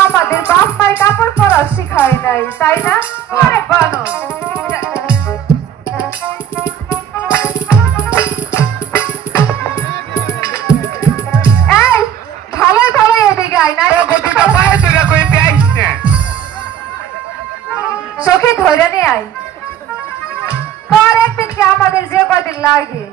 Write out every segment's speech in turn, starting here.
আমাদের বাপ মায়ের কাপড় পরা শিখায় নাই, তাই না? আরে বানো এই ভালোই ভালোই এদিকে আয় না, চোখে ধরে নিয়ে আয়। তোর একদিন কি আমাদের যে কদিন লাগে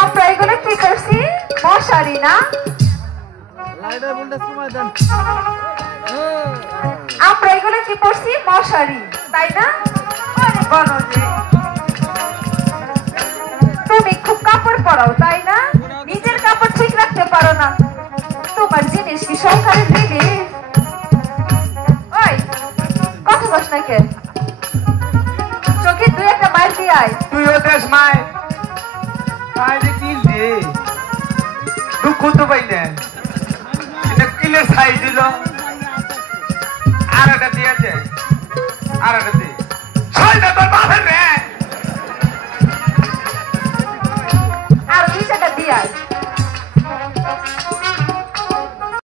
আমরা এগুলো কি করছি? মশারি না, আমরা এগুলো কি করছি? মশারি, তাই না? তুমি খুব কাপড় পরাও, তাই না? নিজের কাপড় ঠিক রাখতে পারো না, তোমার জিনিস কি সংসারে দিবি? ওই কথা বস না কে? চোখে তুই একটা মাইল দিয়ে আয়। তুইও দেশ মায় মায়ের কিল দিয়ে দুঃখ তো পাই না, কিলের ছাই দিল আর একটা দিয়েছে, আর একটা দিয়ে ছয়টা তোর বাপের রে আর 20 টাকা দিয়ে আয়।